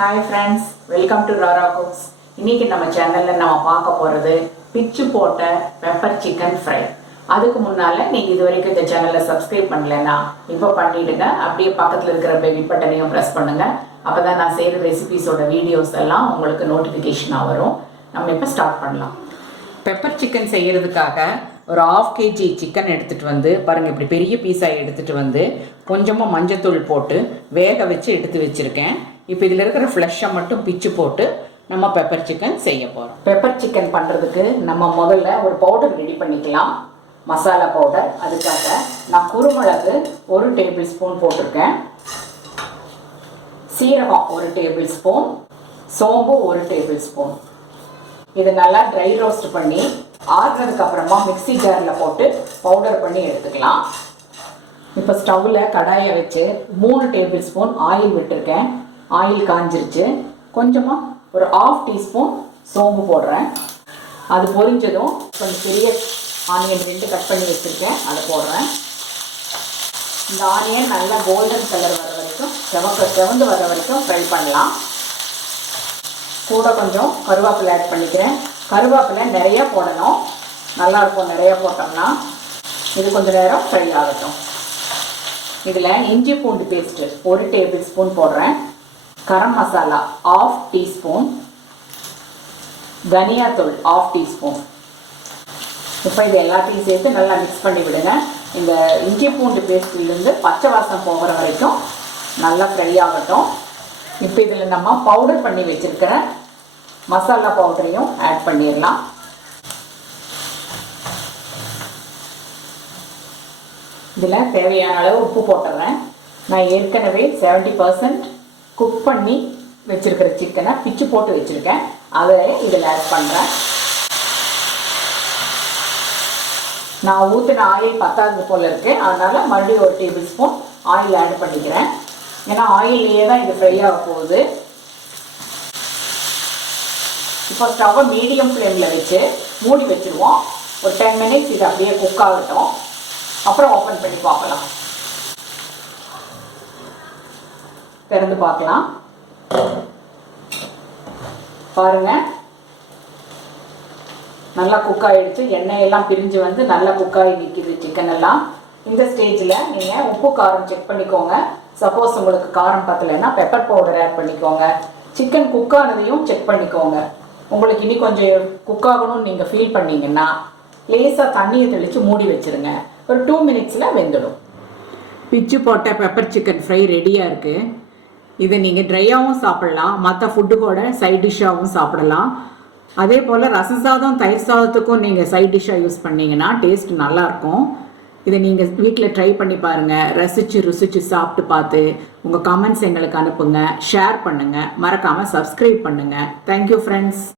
Hi friends, welcome to Rara Cooks. இன்னைக்கு நம்ம சேனல்ல நாம பார்க்க போறது பிச்சு போட்ட பெப்பர் சிக்கன் ஃப்ரை. அதுக்கு முன்னால நீங்க இதுவரைக்கும் இந்த சேனலை சப்ஸ்கிரைப் பண்ணலனா இப்போ பண்ணிடுங்க. அப்படியே பக்கத்துல இருக்கிற பெல் பட்டனையும் பிரஸ் பண்ணுங்க. அப்பதான் நான் செய்யற ரெசிபீஸோட வீடியோஸ் எல்லாம் உங்களுக்கு நோட்டிஃபிகேஷனா வரும். நம்ம இப்போ ஸ்டார்ட் பண்ணலாம். பெப்பர் சிக்கன் செய்யறதுக்காக ஒரு 1/2 kg சிக்கன் எடுத்துட்டு வந்து பாருங்க, இப்படி பெரிய பீஸாக எடுத்துட்டு வந்து கொஞ்சமாக மஞ்சத்தூள் போட்டு வேக வச்சு எடுத்து வச்சிருக்கேன். இப்போ இதில் இருக்கிற ஃப்ளஷை மட்டும் பிச்சு போட்டு நம்ம பெப்பர் சிக்கன் செய்ய போகிறோம். பெப்பர் சிக்கன் பண்ணுறதுக்கு நம்ம முதல்ல ஒரு பவுடர் ரெடி பண்ணிக்கலாம். மசாலா பவுடர். அதுக்காக நான் குருமிளகு 1 டேபிள் ஸ்பூன் போட்டிருக்கேன், சீரகம் 1 டேபிள் ஸ்பூன், சோம்பு 1 டேபிள் ஸ்பூன். இதை நல்லா ட்ரை ரோஸ்ட் பண்ணி ஆறுனதுக்கு அப்புறமா மிக்ஸி ஜாரில் போட்டு பவுடர் பண்ணி எடுத்துக்கலாம். இப்போ ஸ்டவ்வில் கடாயை வச்சு 3 டேபிள் ஸ்பூன் ஆயில் விட்டுருக்கேன். ஆயில் காஞ்சிருச்சு. கொஞ்சமாக ஒரு 1/2 டீஸ்பூன் சோம்பு போடுறேன். அது பொரிஞ்சதும் கொஞ்சம் பெரிய ஆனியன் 2 கட் பண்ணி வச்சுருக்கேன், அதை போடுறேன். இந்த ஆனியன் நல்லா கோல்டன் கலர் வர வரைக்கும் செவந்து வர வரைக்கும் ஃப்ரை பண்ணலாம். கூட கொஞ்சம் கருவேப்பிலை ஆட் பண்ணிக்கிறேன். கருவேப்பிலை நிறையா போடணும், நல்லாயிருக்கும் நிறையா போட்டோம்னா. இது கொஞ்சம் நேரம் ஃப்ரை ஆகட்டும். இதில் இஞ்சி பூண்டு பேஸ்ட்டு 1 டேபிள் ஸ்பூன் போடுறேன். கரம் மசாலா 1/2 டீஸ்பூன், தனியாத்தூள் 1/2 டீஸ்பூன். இப்போ இது எல்லாத்தையும் சேர்த்து நல்லா மிக்ஸ் பண்ணி விடுங்க. இந்த இஞ்சி பூண்டு பேஸ்ட்லேருந்து பச்சை வாசம் போகிற வரைக்கும் நல்லா ஃப்ரை ஆகட்டும். இப்போ இதில் நம்ம பவுடர் பண்ணி வச்சுருக்கிற மசாலா பவுடரையும் ஆட் பண்ணிடலாம். இதில் தேவையான அளவு உப்பு போட்டுடுறேன். நான் ஏற்கனவே 70% குக் பண்ணி வச்சுருக்கிற சிக்கனை பிச்சு போட்டு வச்சுருக்கேன், அதை இதில் ஆட் பண்ணுறேன். நான் ஊற்றின ஆயில் பத்தாது போல் இருக்குது, அதனால் மறுபடியும் 1 டேபிள் ஸ்பூன் ஆயில் ஆட் பண்ணிக்கிறேன். ஏன்னா ஆயில்லையே தான் இது ஃப்ரை ஆக போகுது. இப்போ ஸ்டவ்வை மீடியம் ஃப்ளேமில் வச்சு மூடி வச்சுருவோம். ஒரு 10 மினிட்ஸ் இது அப்படியே குக் ஆகட்டும், அப்புறம் ஓப்பன் பண்ணி பார்க்கலாம். திறந்து பார்க்கலாம். பாருங்கள், நல்லா குக் ஆகிடுச்சு. எண்ணெயெல்லாம் பிரிஞ்சு வந்து நல்லா குக்காகி நிற்கிது சிக்கன் எல்லாம். இந்த ஸ்டேஜில் நீங்கள் உப்பு காரம் செக் பண்ணிக்கோங்க. சப்போஸ் உங்களுக்கு காரம் பத்தலைன்னா பெப்பர் பவுடர் ஆட் பண்ணிக்கோங்க. சிக்கன் குக் ஆனதையும் செக் பண்ணிக்கோங்க. உங்களுக்கு இனி கொஞ்சம் குக் ஆகணும்னு நீங்கள் ஃபீல் பண்ணிங்கன்னா லேசாக தண்ணியை தெளித்து மூடி வச்சுருங்க. ஒரு 2 மினிட்ஸில் வெந்துடும். பிச்சு போட்ட பெப்பர் சிக்கன் ஃப்ரை ரெடியாக இருக்குது. இதை நீங்கள் ட்ரையாகவும் சாப்பிட்லாம், மற்ற ஃபுட்டு கூட சைட் டிஷ்ஷாகவும் சாப்பிடலாம். அதே போல் ரசம் சாதம், தயிர் சாதத்துக்கும் நீங்கள் சைட் டிஷ்ஷாக யூஸ் பண்ணிங்கன்னா டேஸ்ட் நல்லாயிருக்கும். இதை நீங்கள் வீட்டில் ட்ரை பண்ணி பாருங்கள். ருசிச்சு சாப்பிட்டு பார்த்து உங்கள் கமெண்ட்ஸ் எங்களுக்கு அனுப்புங்க, ஷேர் பண்ணுங்கள், மறக்காமல் சப்ஸ்கிரைப் பண்ணுங்கள். Thank you friends.